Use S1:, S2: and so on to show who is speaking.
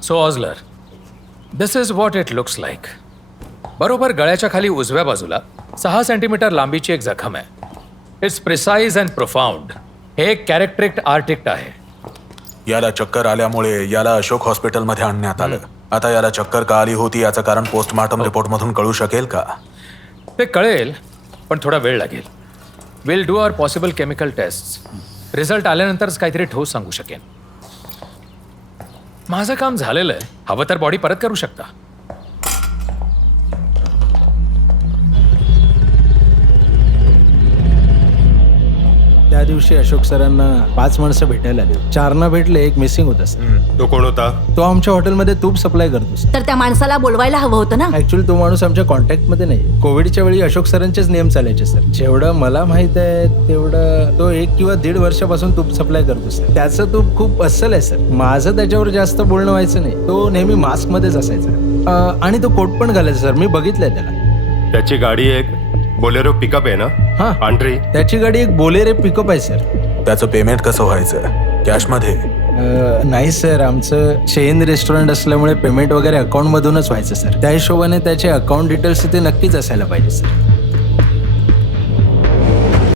S1: So ऑझलर, this is what it looks like. बरोबर गळ्याच्या खाली उजव्या बाजूला 6 सेंटीमीटर लांबीची एक जखम आहे. It's precise and profound. हे एक कॅरेक्टरिक्ट आर्टिक्ट आहे.
S2: याला चक्कर आल्यामुळे याला अशोक हॉस्पिटलमध्ये आणण्यात आलं. आता याला चक्कर का आली होती याचं कारण पोस्टमॉर्टम रिपोर्टमधून कळू शकेल का?
S1: ते कळेल, पण थोडा वेळ लागेल. Will do our possible chemical test. Result आल्यानंतरच काहीतरी ठोस सांगू शकेन. माझं काम झालेलं आहे. हवं तर बॉडी परत करू शकता.
S3: त्या दिवशी अशोक सरांना 5 माणसं भेटायला आली. 4 भेटले, एक मिसिंग होता सर.
S4: तो कोण होता?
S3: तो आमच्या हॉटेलमध्ये तूप सप्लाय करतो सर.
S5: तर त्या माणसाला बोलवायला हवं होतं ना.
S3: ऍक्च्युली तो माणूस आमच्या कॉन्टॅक्टमध्ये नाही. कोविडच्या वेळी अशोक सरांचेच नियम चालायचे सर. जेवढं मला माहित आहे तेवढं तो 1 किंवा 1.5 वर्षापासून तूप सप्लाय करतो सर. त्याचं तूप खूप अस्सल आहे सर. माझं त्याच्यावर जास्त बोलणं व्हायचं नाही. तो नेहमी मास्कमध्येच असायचा आणि तो कोट पण घालायचा सर. मी बघितलंय त्याला.
S4: त्याची गाडी एक बोलेरो पिकअप आहे ना?
S3: हा,
S4: पांढरी.
S3: त्याची गाडी एक बोलेरो पिकअप आहे सर.
S2: त्याचं पेमेंट कसं व्हायचं? कॅशमध्ये?
S3: नाही सर, आमचं चेन रेस्टॉरंट असल्यामुळे पेमेंट वगैरे अकाउंटमधूनच व्हायचं सर. त्या हिशोबाने त्याचे अकाउंट डिटेल्स तिथे नक्कीच असायला पाहिजे सर.